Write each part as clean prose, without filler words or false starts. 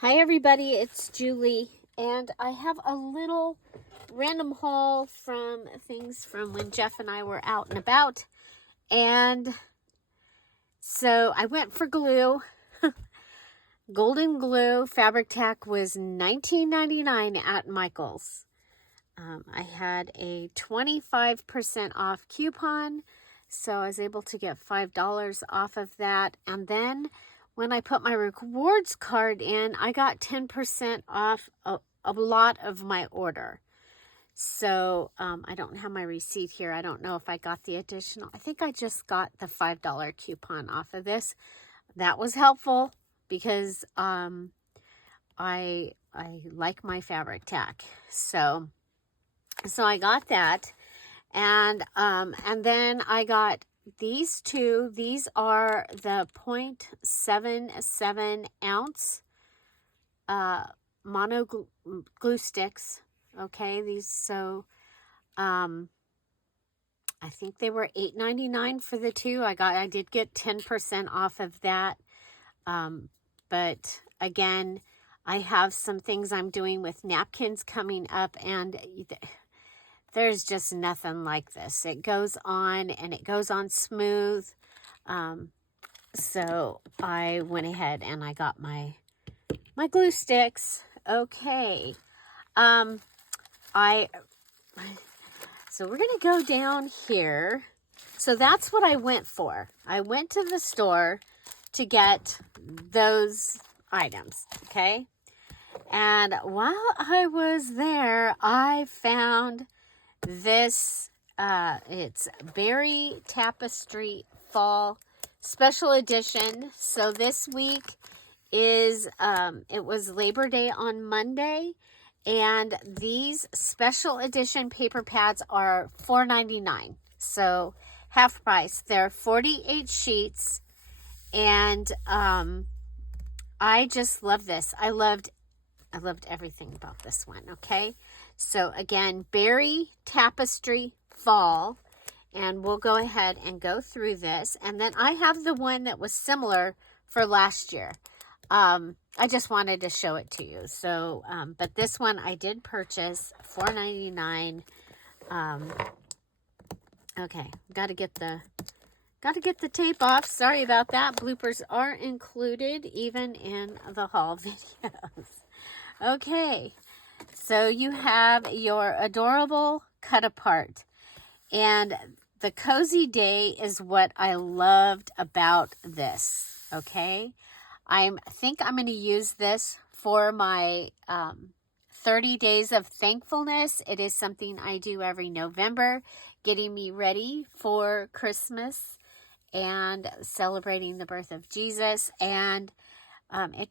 Hi everybody, it's Julie, and I have a little random haul from things from when Jeff and I were out and about. And so I went for glue. Golden glue fabric tack was $19.99 at Michael's. I had a 25% off coupon, so I was able to get $5 off of that. And then when I put my rewards card in, I got 10% off a lot of my order. So I don't have my receipt here. I don't know if I got the additional. I think I just got the $5 coupon off of this. That was helpful because I like my fabric tack. So I got that, and then I got these two. These are the 0.77 ounce mono glue sticks. Okay, these, so I think they were $8.99 for the two. I did get 10% off of that. But again, I have some things I'm doing with napkins coming up, and there's just nothing like this. It goes on, and it goes on smooth. So I went ahead and I got my glue sticks. Okay. So we're going to go down here. So that's what I went for. I went to the store to get those items, okay? And while I was there, I found this, it's Berry Tapestry Fall Special Edition. So this week is, it was Labor Day on Monday, and these special edition paper pads are $4.99. So half price. They're 48 sheets, and I just love this. I loved everything about this one, okay? So again, Berry Tapestry Fall, and we'll go ahead and go through this. And then I have the one that was similar for last year. I just wanted to show it to you. So, but this one I did purchase $4.99. Okay, got to get the tape off. Sorry about that. Bloopers are included even in the haul videos. Okay, so you have your adorable cut apart, and the cozy day is what I loved about this. Okay, I think I'm going to use this for my 30 days of thankfulness. It is something I do every November, getting me ready for Christmas and celebrating the birth of Jesus. And it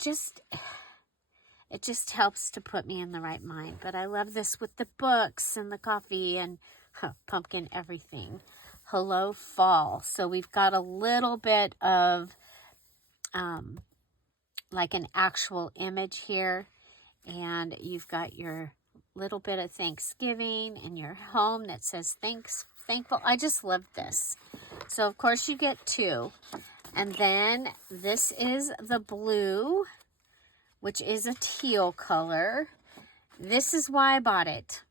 just helps to put me in the right mind. But I love this with the books and the coffee and pumpkin, everything. Hello, fall. So we've got a little bit of like an actual image here. And you've got your little bit of Thanksgiving and your home that says thankful. I just love this. So of course you get two. And then this is the blue, which is a teal color. This is why I bought it.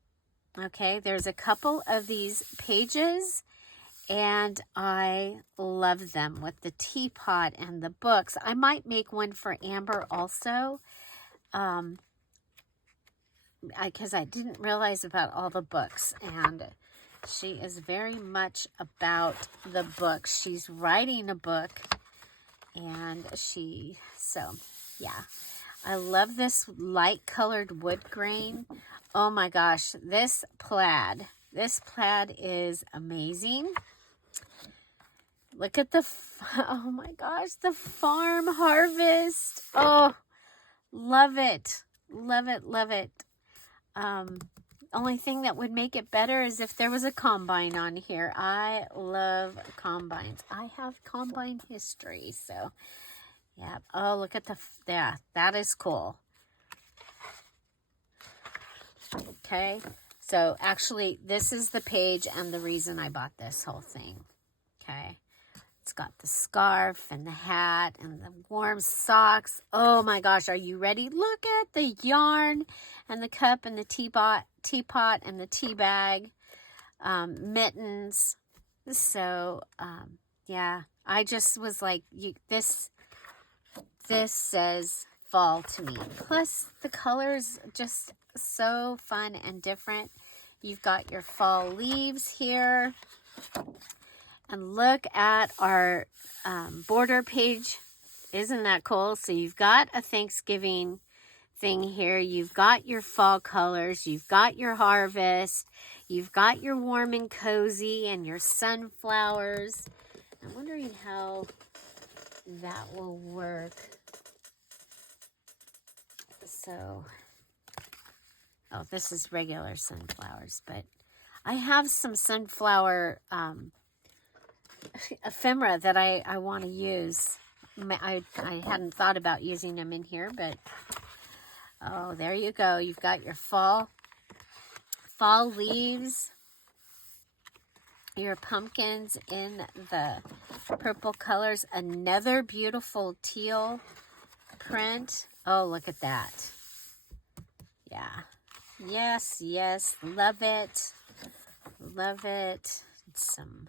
Okay, there's a couple of these pages, and I love them with the teapot and the books. I might make one for Amber also, because I didn't realize about all the books, and she is very much about the books. She's writing a book, and so yeah. I love this light colored wood grain. Oh my gosh, this plaid is amazing. Look at oh my gosh, the farm harvest. Oh, love it. Love it, love it. Only thing that would make it better is if there was a combine on here. I love combines. I have combine history, so yeah. Oh, look at yeah, that is cool. Okay, so actually this is the page and the reason I bought this whole thing. Okay, It's got the scarf and the hat and the warm socks. Oh my gosh, are you ready? Look at the yarn and the cup and the teapot and the tea bag, mittens. So, yeah, I just was like, this says fall to me. Plus, the colors just so fun and different. You've got your fall leaves here. And look at our border page. Isn't that cool? So you've got a Thanksgiving thing here. You've got your fall colors. You've got your harvest. You've got your warm and cozy and your sunflowers. I'm wondering how that will work. So, oh, this is regular sunflowers, but I have some sunflower ephemera that I want to use. I hadn't thought about using them in here, but oh, there you go. You've got your fall leaves, your pumpkins in the purple colors, another beautiful teal print. Oh, look at that. Yeah. Yes, yes. Love it. Love it. Some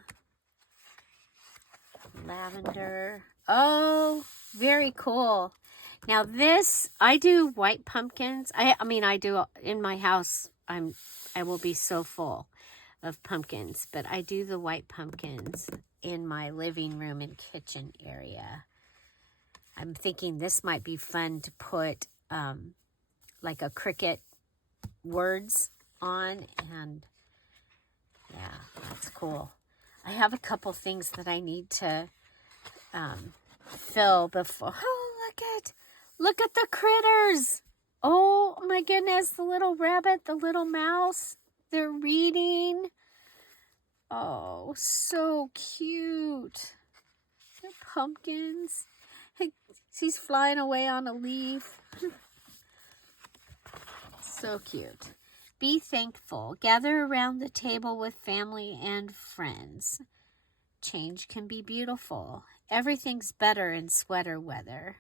lavender. Oh, very cool. Now this, I do white pumpkins. I mean, I do in my house. I will be so full of pumpkins, but I do the white pumpkins in my living room and kitchen area. I'm thinking this might be fun to put like a Cricut words on, and yeah, that's cool. I have a couple things that I need to fill before. Oh, look at the critters. Oh my goodness, the little rabbit, the little mouse, they're reading. Oh, so cute. They're pumpkins. He's flying away on a leaf. So cute. Be thankful. Gather around the table with family and friends. Change can be beautiful. Everything's better in sweater weather.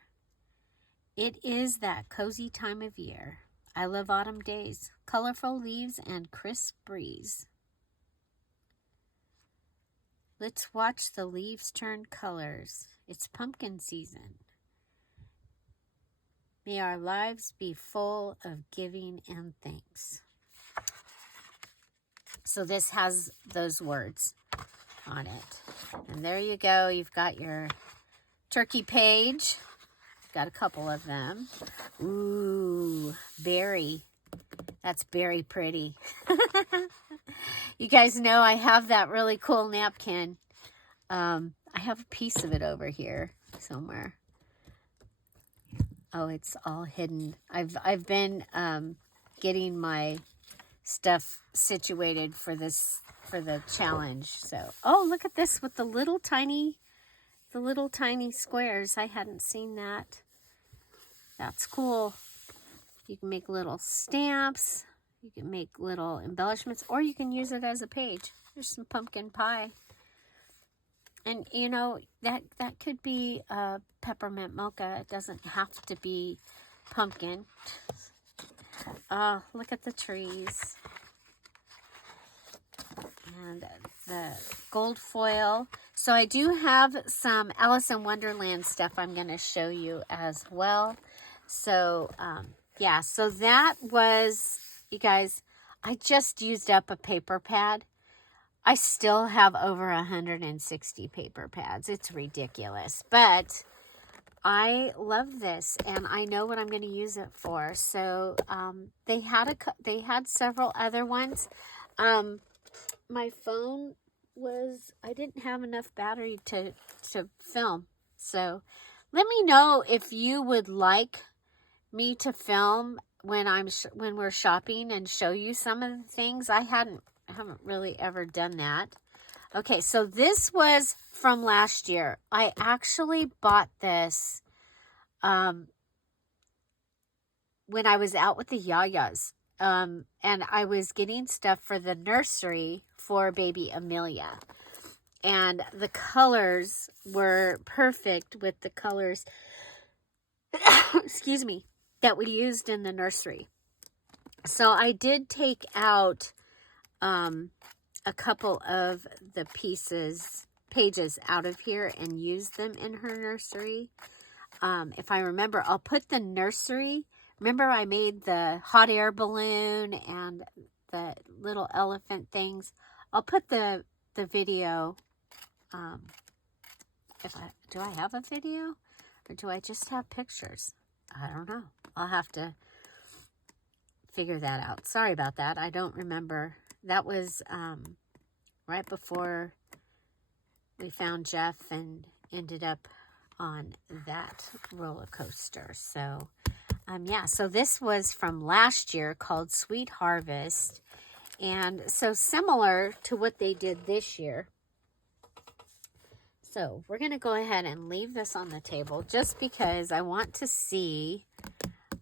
It is that cozy time of year. I love autumn days, colorful leaves, and crisp breeze. Let's watch the leaves turn colors. It's pumpkin season. May our lives be full of giving and thanks. So this has those words on it. And there you go. You've got your turkey page. Got a couple of them. Ooh, berry. That's very pretty. You guys know I have that really cool napkin. I have a piece of it over here somewhere. Oh, it's all hidden. I've been getting my stuff situated for the challenge. So, oh, look at this with the little tiny squares. I hadn't seen that. That's cool. You can make little stamps. You can make little embellishments, or you can use it as a page. There's some pumpkin pie. And, you know, that could be peppermint mocha. It doesn't have to be pumpkin. Oh, look at the trees. And the gold foil. So I do have some Alice in Wonderland stuff I'm going to show you as well. So, yeah, so that was, you guys, I just used up a paper pad. I still have over 160 paper pads. It's ridiculous, but I love this, and I know what I'm going to use it for. So they had several other ones. My phone I didn't have enough battery to film. So let me know if you would like me to film when we're shopping and show you some of the things. I haven't really ever done that. Okay, so this was from last year. I actually bought this when I was out with the Yayas. And I was getting stuff for the nursery for baby Amelia. And the colors were perfect with the colors, excuse me, that we used in the nursery. So I did take out a couple of the pages out of here and use them in her nursery. If I remember, I'll put the nursery. Remember I made the hot air balloon and the little elephant things. I'll put the video. Do I have a video or do I just have pictures? I don't know. I'll have to figure that out. Sorry about that. I don't remember. That was right before we found Jeff and ended up on that roller coaster. So yeah, so this was from last year called Sweet Harvest, and so similar to what they did this year. So we're going to go ahead and leave this on the table just because I want to see,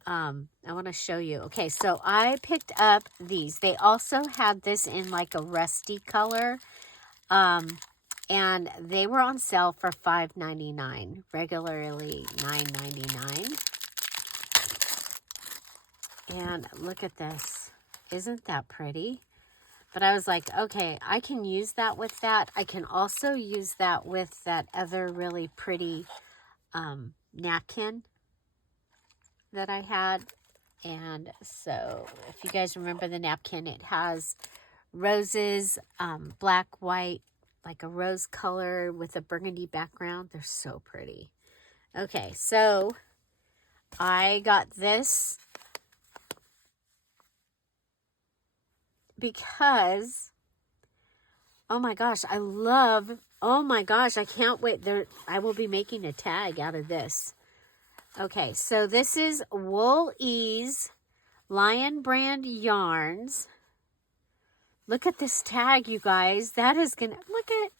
I want to show you. Okay, so I picked up these. They also had this in like a rusty color, and they were on sale for $5.99, regularly $9.99. And look at this. Isn't that pretty? But I was like, okay, I can use that with that. I can also use that with that other really pretty napkin that I had. And so if you guys remember the napkin, it has roses, black, white, like a rose color with a burgundy background. They're so pretty. Okay, so I got this because, oh my gosh, I can't wait. I will be making a tag out of this. Okay, so this is Wool Ease Lion Brand Yarns. Look at this tag, you guys. That is gonna, look at,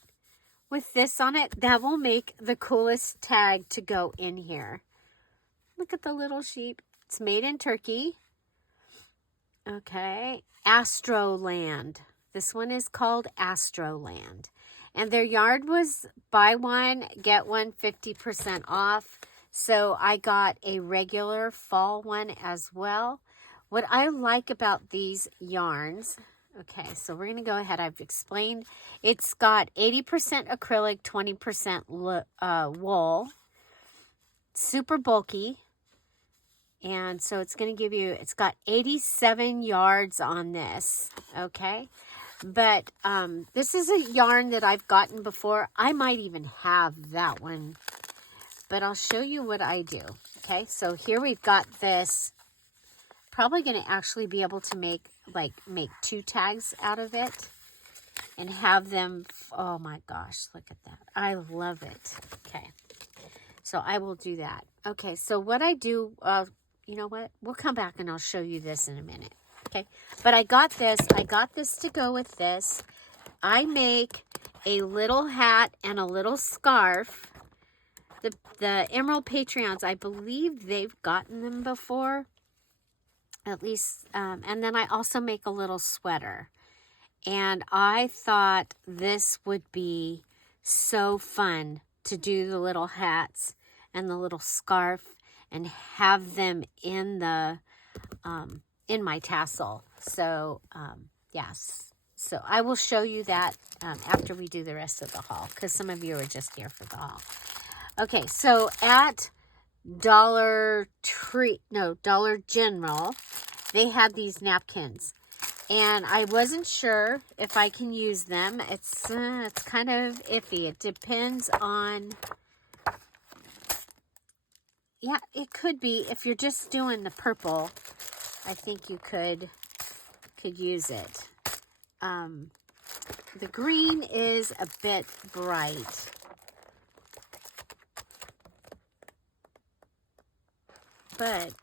with this on it, that will make the coolest tag to go in here. Look at the little sheep. It's made in Turkey. Okay, Astroland. This one is called Astroland. And their yard was buy one, get one 50% off. So I got a regular fall one as well. What I like about these yarns, okay, so we're going to go ahead. I've explained. It's got 80% acrylic, 20% wool. Super bulky. And so it's going to give you, it's got 87 yards on this, okay? But this is a yarn that I've gotten before. I might even have that one, but I'll show you what I do, okay? So here we've got this. Probably going to actually be able to make 2 tags out of it and have them, oh my gosh, look at that. I love it. Okay, so I will do that. Okay, so what I do, you know what? We'll come back and I'll show you this in a minute. Okay, but I got this. I got this to go with this. I make a little hat and a little scarf. The Emerald Patreons, I believe they've gotten them before. At least, and then I also make a little sweater. And I thought this would be so fun to do the little hats and the little scarf and have them in the in my tassel. So yes, so I will show you that after we do the rest of the haul, because some of you are just here for the haul. Okay, so at Dollar General, they had these napkins, and I wasn't sure if I can use them. It's kind of iffy. It depends on. Yeah, it could be. If you're just doing the purple, I think you could use it. The green is a bit bright. But,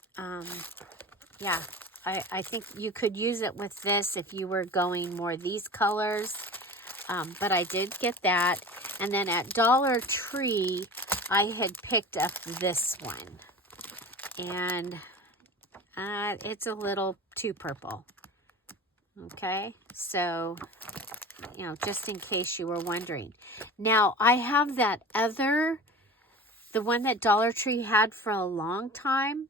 yeah, I think you could use it with this if you were going more these colors. But I did get that. And then at Dollar Tree, I had picked up this one. And it's a little too purple. Okay, so you know, just in case you were wondering. Now, I have that other, the one that Dollar Tree had for a long time,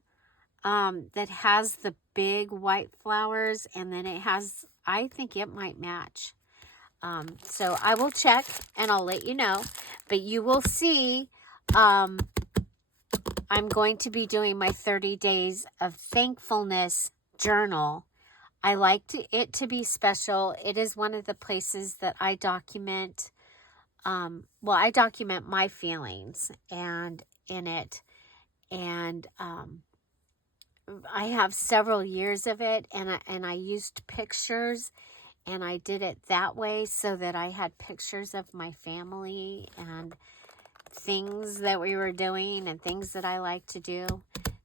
that has the big white flowers, and then it has, I think it might match. So I will check and I'll let you know, but you will see, I'm going to be doing my 30 days of thankfulness journal. I like it to be special. It is one of the places that I document, well, I document my feelings and in it, and, I have several years of it, and I used pictures, and I did it that way so that I had pictures of my family and things that we were doing and things that I like to do.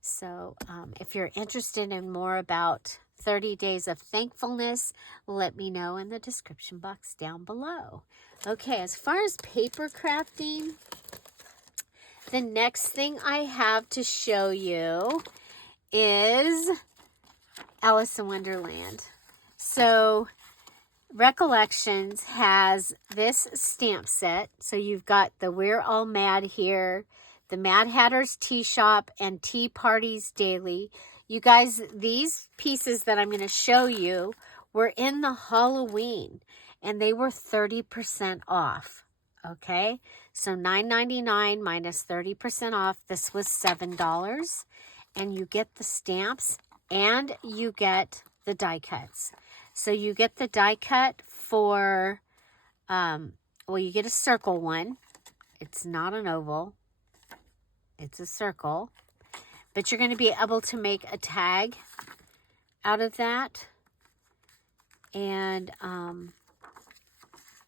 So if you're interested in more about 30 days of thankfulness, let me know in the description box down below. Okay, as far as paper crafting, the next thing I have to show you is Alice in Wonderland. So Recollections has this stamp set. So you've got the We're All Mad here, the Mad Hatter's Tea Shop, and Tea Parties Daily. You guys, these pieces that I'm going to show you were in the Halloween, and they were 30% off. Okay, so $9.99 minus 30% off. This was $7. And you get the stamps and you get the die cuts. So you get the die cut for, well, you get a circle one. It's not an oval. It's a circle. But you're going to be able to make a tag out of that. And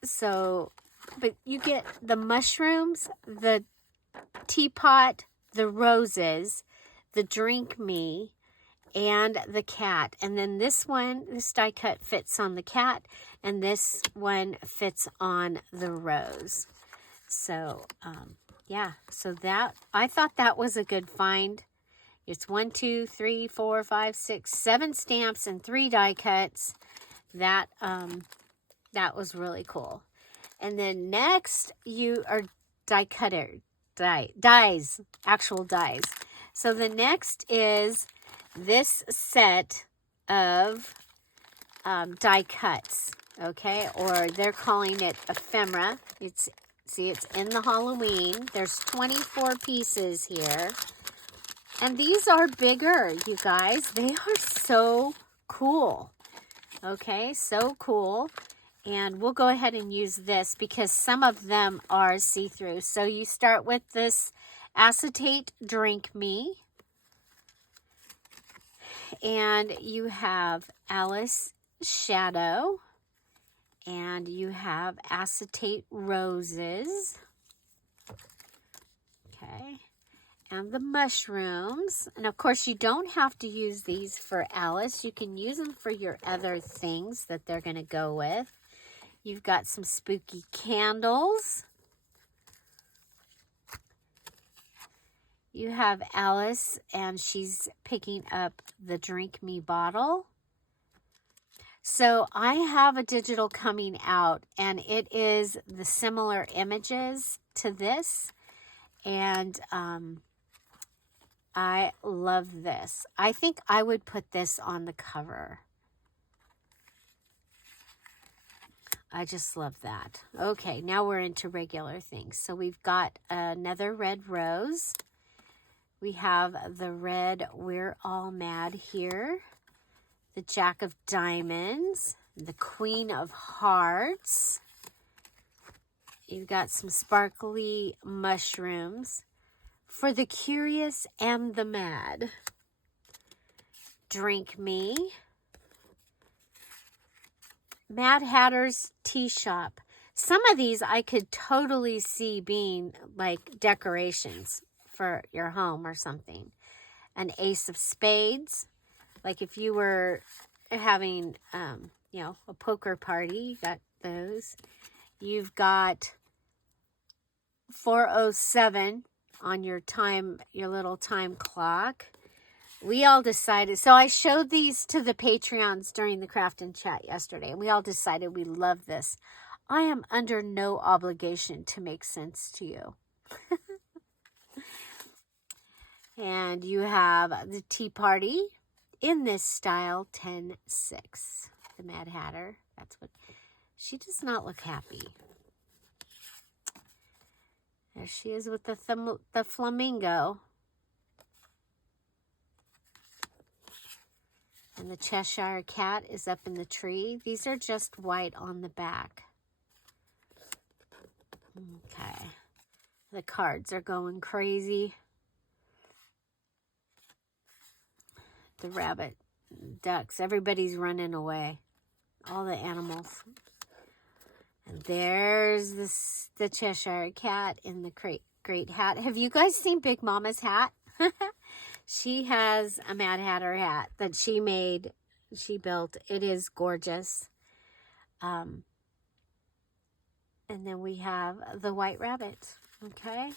so, but you get the mushrooms, the teapot, the roses, the Drink Me, and the cat. And then this one, this die cut fits on the cat, and this one fits on the rose. So, yeah, so that, I thought that was a good find. It's 1, 2, 3, 4, 5, 6, 7 stamps and 3 die cuts. That, that was really cool. And then next, you are die cutter, dies, actual dies. So the next is this set of die cuts, okay? Or they're calling it ephemera. See, it's in the Halloween. There's 24 pieces here. And these are bigger, you guys. They are so cool. Okay, so cool. And we'll go ahead and use this because some of them are see-through. So you start with this acetate Drink Me, and you have Alice Shadow, and you have acetate Roses, okay, and the mushrooms. And of course you don't have to use these for Alice. You can use them for your other things that they're going to go with. You've got some spooky candles. You have Alice, and she's picking up the Drink Me bottle. So I have a digital coming out, and it is the similar images to this. And I love this. I think I would put this on the cover. I just love that. Okay, now we're into regular things. So we've got another red rose. We have the red We're All Mad here, the Jack of Diamonds, the Queen of Hearts. You've got some sparkly mushrooms for the curious and the mad. Drink Me. Mad Hatter's Tea Shop. Some of these I could totally see being like decorations for your home or something. An Ace of Spades, like if you were having, you know, a poker party, you got those. You've got 4:07 on your time, your little time clock. We all decided, so I showed these to the Patreons during the Craft and Chat yesterday, and we all decided we love this. I am under no obligation to make sense to you. And you have the Tea Party in this style, 10-6. The Mad Hatter. That's what... She does not look happy. There she is with the flamingo. And the Cheshire Cat is up in the tree. These are just white on the back. Okay. The cards are going crazy. The rabbit, ducks, everybody's running away. All the animals. And there's the Cheshire Cat in the great hat. Have you guys seen Big Mama's hat? She has a Mad Hatter hat that she made, she built. It is gorgeous. And then we have the White Rabbit, okay?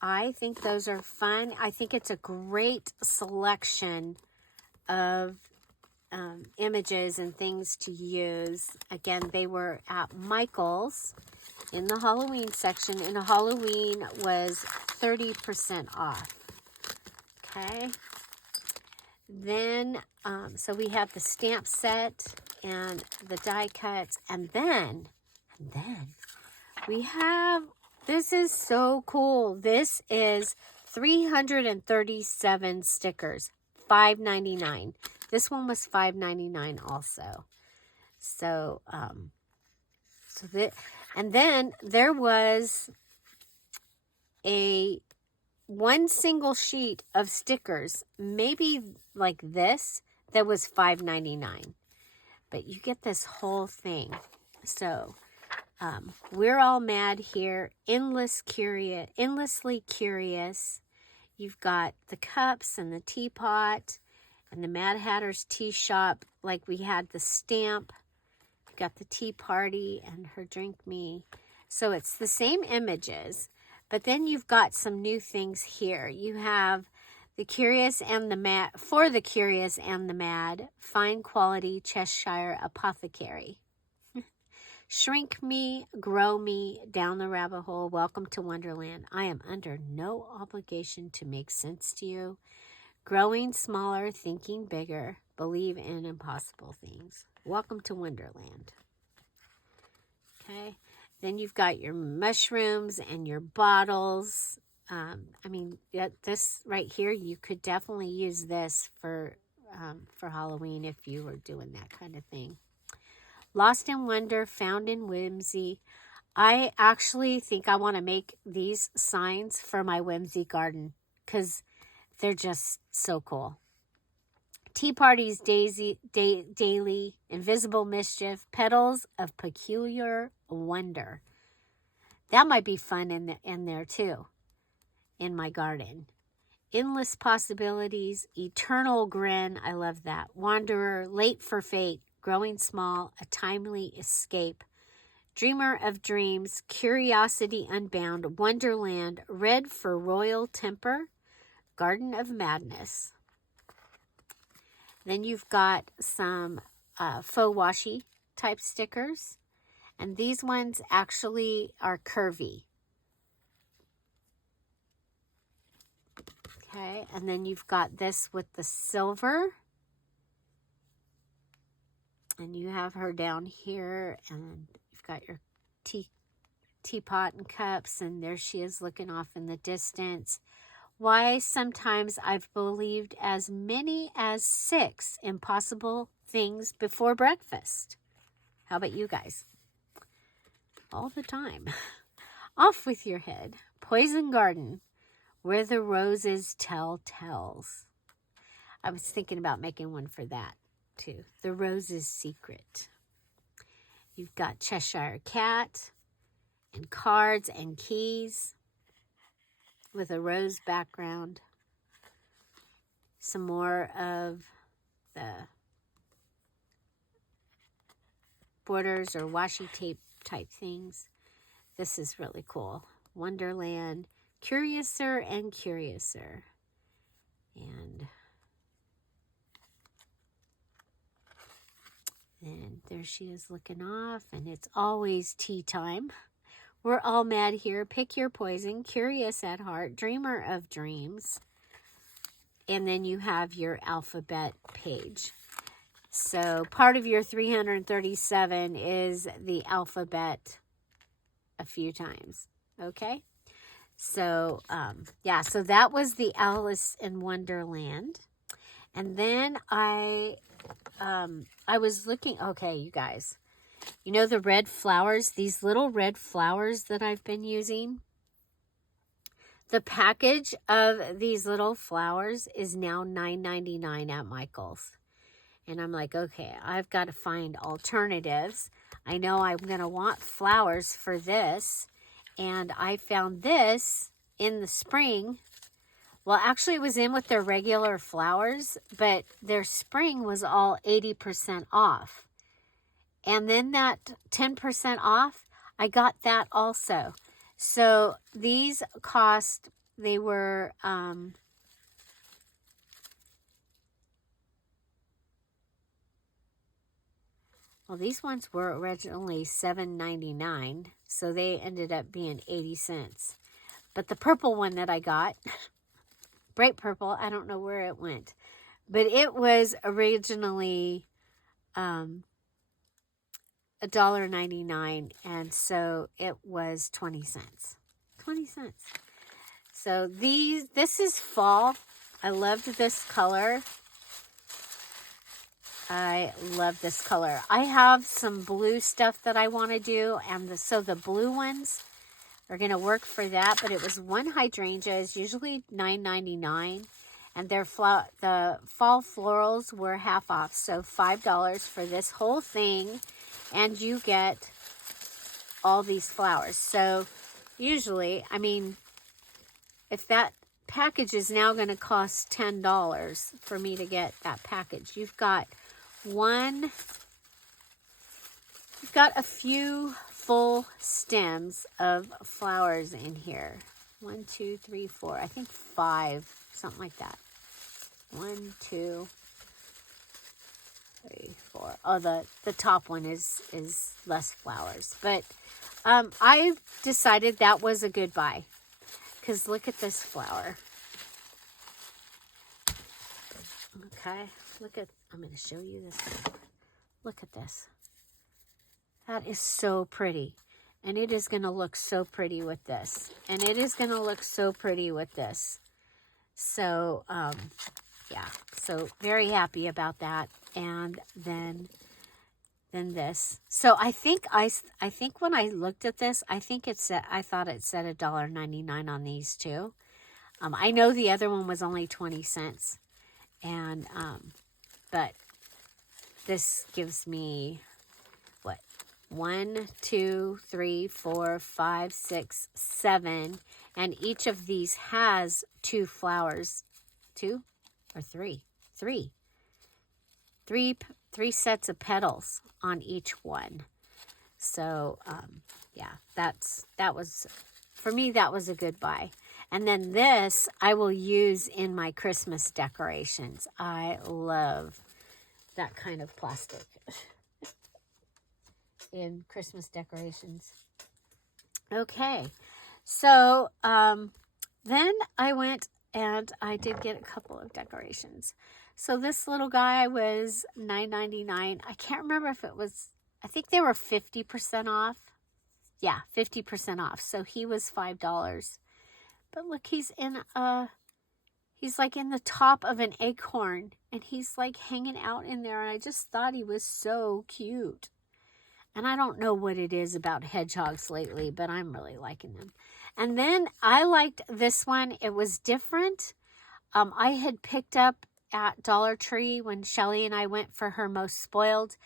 I think those are fun. I think it's a great selection of images and things to use. Again, they were at Michael's in the Halloween section, and Halloween was 30% off. Okay. Then, so we have the stamp set and the die cuts, and then we have, this is so cool. This is 337 stickers, $5.99. This one was $5.99 also. So, and then there was one single sheet of stickers, maybe like this, that was $5.99. But you get this whole thing. So, we're all mad here. Endlessly curious. You've got the cups and the teapot and the Mad Hatter's tea shop. Like we had the stamp. You've got the tea party and her drink me. So it's the same images. But then you've got some new things here. You have the Curious and the Mad, for the Curious and the Mad, fine quality Cheshire Apothecary. Shrink me, grow me, down the rabbit hole. Welcome to Wonderland. I am under no obligation to make sense to you. Growing smaller, thinking bigger, believe in impossible things. Welcome to Wonderland. Okay. Then you've got your mushrooms and your bottles. I mean, this right here, you could definitely use this for Halloween if you were doing that kind of thing. Lost in Wonder, Found in Whimsy. I actually think I want to make these signs for my Whimsy garden because they're just so cool. Tea Party's Daily, Invisible Mischief, Petals of Peculiar Wonder. That might be fun in there too, in my garden. Endless Possibilities, Eternal Grin, I love that. Wanderer, Late for Fate, Growing Small, A Timely Escape, Dreamer of Dreams, Curiosity Unbound, Wonderland, Red for Royal Temper, Garden of Madness. Then you've got some faux washi type stickers. And these ones actually are curvy. Okay, and then you've got this with the silver. And you have her down here, and you've got your teapot and cups, and there she is looking off in the distance. Why sometimes I've believed as many as 6 impossible things before breakfast. How about you guys? All the time. Off with your head. Poison Garden, Where the Roses Tell Tales. I was thinking about making one for that too. The Rose's Secret. You've got Cheshire Cat and cards and keys with a rose background. Some more of the borders or washi tape type things. This is really cool. Wonderland, Curiouser and Curiouser. And And there she is looking off, and it's always tea time. We're all mad here. Pick your poison, curious at heart, dreamer of dreams. And then you have your alphabet page. So part of your 337 is the alphabet a few times. Okay? So, yeah, so that was the Alice in Wonderland. And then I was looking, okay, you guys, you know the red flowers, these little red flowers that I've been using? The package of these little flowers is now $9.99 at Michael's. And I'm like, okay, I've got to find alternatives. I know I'm going to want flowers for this. And I found this in the spring. Well, actually, it was in with their regular flowers, but their spring was all 80% off. And then that 10% off, I got that also. So these cost, they were, well, these ones were originally $7.99, so they ended up being 80 cents. But the purple one that I got, bright purple, I don't know where it went, but it was originally $1.99, and so it was 20 cents. 20 cents. So this is fall. I loved this color. I love this color. I have some blue stuff that I want to do, and so the blue ones are going to work for that, but it was one hydrangea. It's usually $9.99, and the fall florals were half off, so $5 for this whole thing, and you get all these flowers. So usually, I mean, if that package is now going to cost $10 for me to get that package, you've got a few full stems of flowers in here. 1, 2, 3, 4. I think 5, something like that. 1, 2, 3, 4. Oh, the top one is less flowers. But I decided that was a good buy. Because look at this flower. Okay, I'm going to show you this. Look at this. That is so pretty. And it is going to look so pretty with this. And it is going to look so pretty with this. So, yeah. So, very happy about that. And then this. So, I think when I looked at this, I thought it said $1.99 on these too. I know the other one was only 20 cents. And, but this gives me, what, 1, 2, 3, 4, 5, 6, 7. And each of these has 2 flowers. 2 or 3? 3. 3 sets of petals on each one. So, yeah, that was, for me, that was a good buy. And then this I will use in my Christmas decorations. I love that kind of plastic in Christmas decorations. Okay, so then I went and I did get a couple of decorations. So this little guy was $9.99. I can't remember if it was, I think they were 50% off. Yeah, 50% off. So he was $5. But look, he's like in the top of an acorn, and he's like hanging out in there, and I just thought he was so cute. And I don't know what it is about hedgehogs lately, but I'm really liking them. And then I liked this one. It was different. I had picked up at Dollar Tree when Shelly and I went for her most spoiled.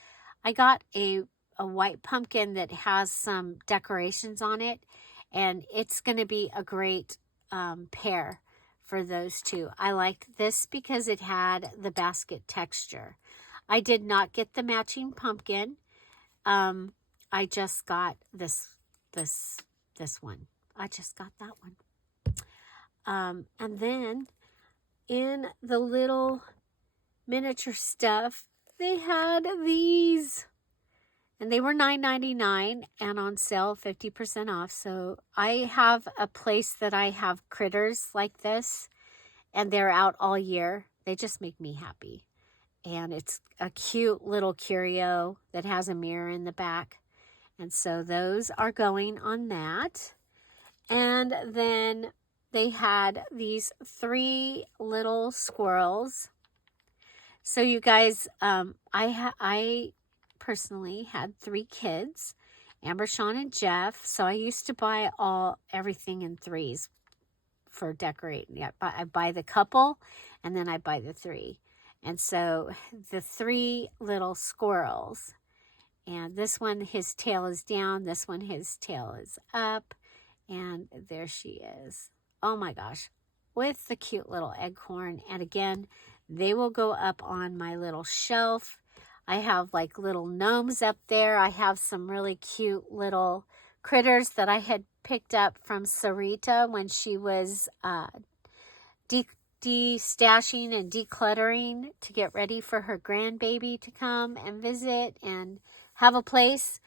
I got a white pumpkin that has some decorations on it, and it's going to be a great pair for those two. I liked this because it had the basket texture. I did not get the matching pumpkin. I just got this one. I just got that one. And then in the little miniature stuff, they had these. And they were $9.99 and on sale 50% off. So I have a place that I have critters like this, and they're out all year. They just make me happy. And it's a cute little curio that has a mirror in the back. And so those are going on that. And then they had these 3 little squirrels. So you guys, I personally had 3 kids, Amber, Sean, and Jeff. So I used to buy everything in 3s for decorating. Yeah, I buy the couple, and then I buy the 3. And so the 3 little squirrels, and this one, his tail is down. This one, his tail is up. And there she is. Oh my gosh. With the cute little acorn. And again, they will go up on my little shelf. I have like little gnomes up there. I have some really cute little critters that I had picked up from Sarita when she was de-stashing and decluttering to get ready for her grandbaby to come and visit and have a place.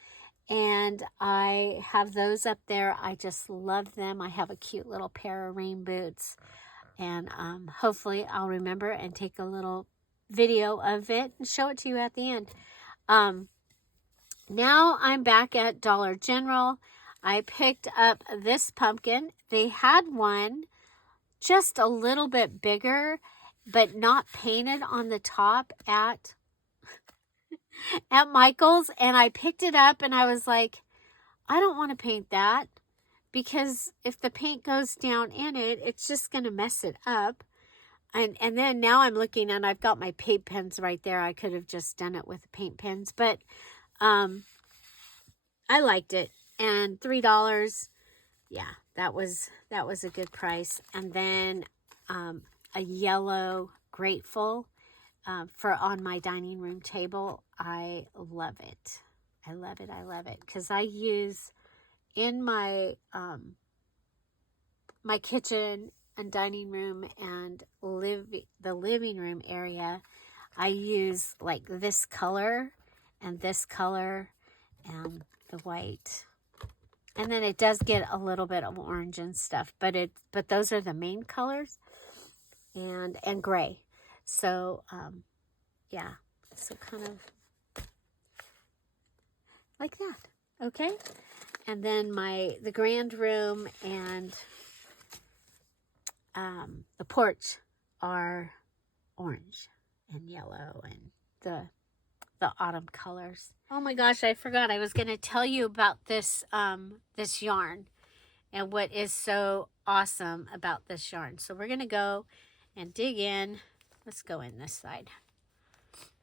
And I have those up there. I just love them. I have a cute little pair of rain boots. And hopefully I'll remember and take a little video of it and show it to you at the end. Now I'm back at Dollar General. I picked up this pumpkin. They had one just a little bit bigger, but not painted on the top at Michael's. And I picked it up and I was like, I don't want to paint that, because if the paint goes down in it, it's just going to mess it up. And then now I'm looking and I've got my paint pens right there. I could have just done it with paint pens, but I liked it. And $3, yeah, that was a good price. And then a yellow grateful for on my dining room table. I love it. I love it. I love it, because I use in my my kitchen and dining room and the living room area, I use like this color and this color and the white. And then it does get a little bit of orange and stuff, but those are the main colors, and gray. So yeah, so kind of like that. Okay. And then the grand room and the porch are orange and yellow and the autumn colors. Oh my gosh, I forgot. I was going to tell you about this this yarn and what is so awesome about this yarn. So we're going to go and dig in. Let's go in this side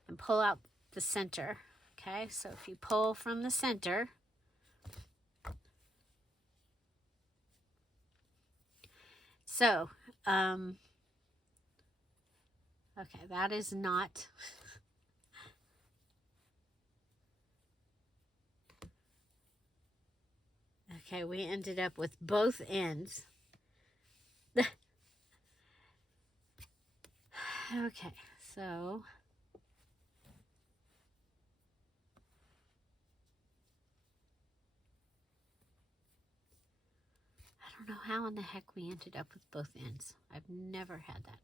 and pull out the center. Okay, so if you pull from the center, so, okay, that is not, okay, we ended up with both ends. Okay, so, I don't know how in the heck we ended up with both ends. I've never had that.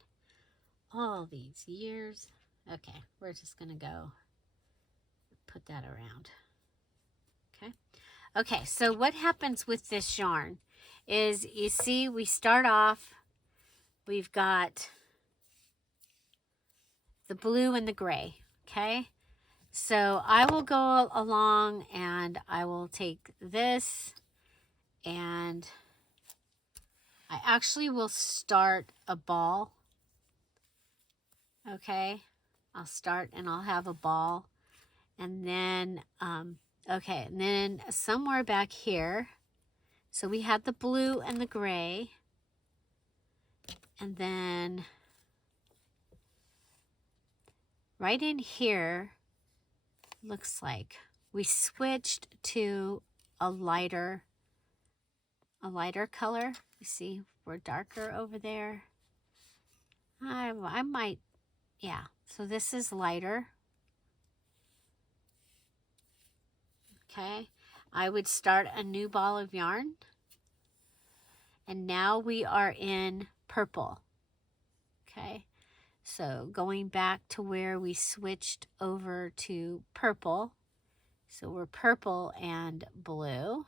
All these years. Okay, we're just going to go put that around. Okay. Okay, so what happens with this yarn is, you see, we start off, we've got the blue and the gray. Okay. So I will go along and I will take this, and I actually will start a ball. Okay, I'll start and I'll have a ball, and then okay, and then somewhere back here, so we had the blue and the gray, and then right in here, looks like we switched to a lighter color. You see, we're darker over there. I might, yeah, so this is lighter. Okay, I would start a new ball of yarn. And now we are in purple. Okay, so going back to where we switched over to purple. So we're purple and blue.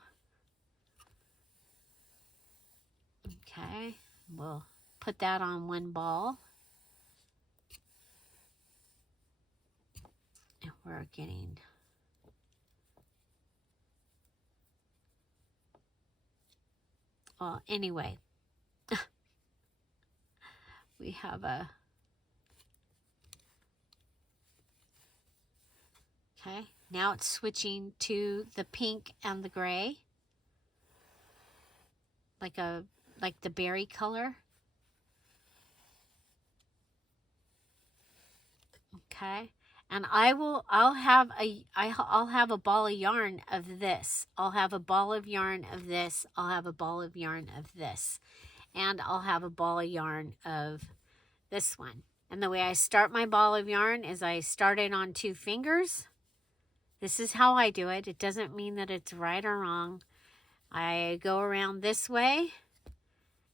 Okay, we'll put that on one ball. And we're getting... Well, anyway, we have a... Okay, now it's switching to the pink and the gray. Like the berry color. Okay, and I'll have a ball of yarn of this. I'll have a ball of yarn of this. I'll have a ball of yarn of this. And I'll have a ball of yarn of this one. And the way I start my ball of yarn is I start it on 2 fingers. This is how I do it. It doesn't mean that it's right or wrong. I go around this way,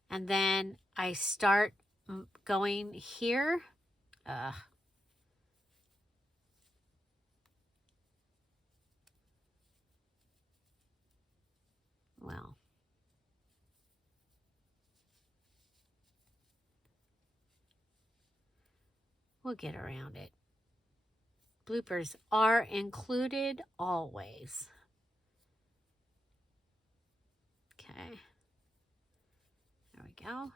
and then I start going here. Well, we'll get around it. Bloopers are included always. Okay. There we go.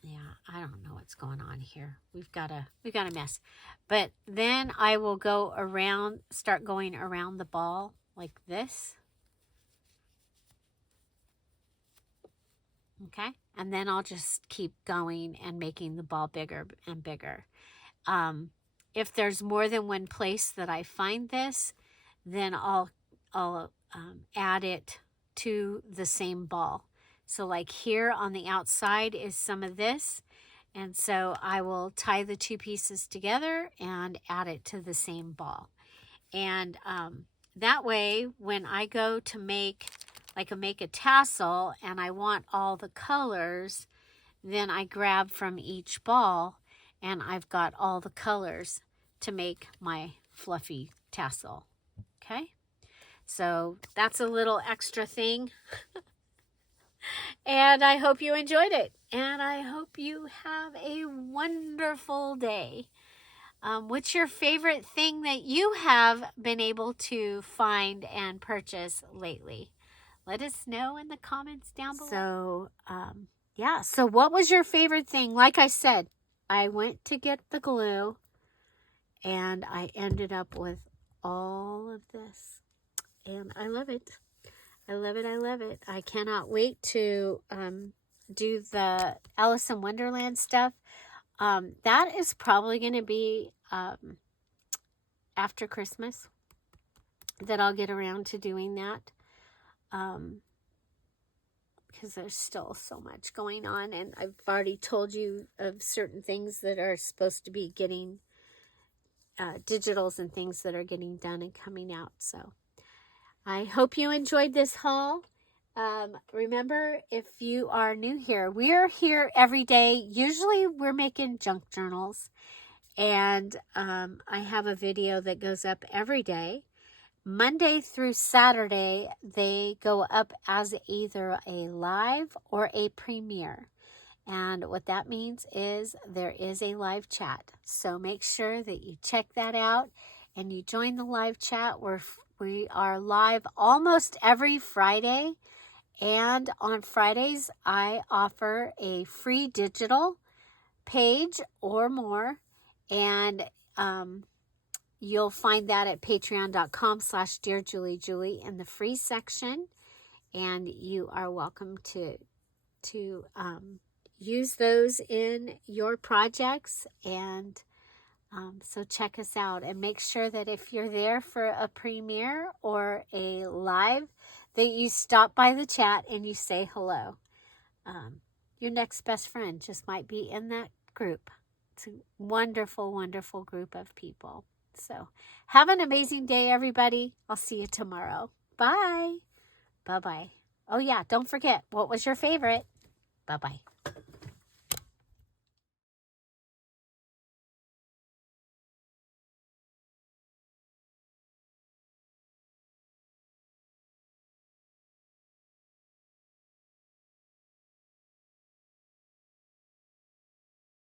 Yeah, I don't know what's going on here. We've got a mess. But then I will go around, start going around the ball like this. Okay, and then I'll just keep going and making the ball bigger and bigger. If there's more than one place that I find this, then I'll add it to the same ball. So like here on the outside is some of this, and so I will tie the 2 pieces together and add it to the same ball. And that way, when I go to make a tassel and I want all the colors, then I grab from each ball and I've got all the colors to make my fluffy tassel. Okay, so that's a little extra thing. And I hope you enjoyed it, and I hope you have a wonderful day. What's your favorite thing that you have been able to find and purchase lately? Let us know in the comments down below. So, yeah. So what was your favorite thing? Like I said, I went to get the glue, and I ended up with all of this. And I love it. I love it. I love it. I cannot wait to do the Alice in Wonderland stuff. That is probably going to be after Christmas that I'll get around to doing that. Because there's still so much going on, and I've already told you of certain things that are supposed to be getting digitals and things that are getting done and coming out. So I hope you enjoyed this haul. Remember, if you are new here, we're here every day. Usually we're making junk journals, and I have a video that goes up every day. Monday through Saturday, they go up as either a live or a premiere. And what that means is there is a live chat. So make sure that you check that out and you join the live chat. We are live almost every Friday. And on Fridays, I offer a free digital page or more. And you'll find that at patreon.com/DearJulieJulie in the free section. And you are welcome to use those in your projects. And so check us out, and make sure that if you're there for a premiere or a live, that you stop by the chat and you say hello. Your next best friend just might be in that group. It's a wonderful, wonderful group of people. So have an amazing day, everybody. I'll see you tomorrow. Bye. Bye-bye. Oh, yeah, don't forget, what was your favorite? Bye-bye.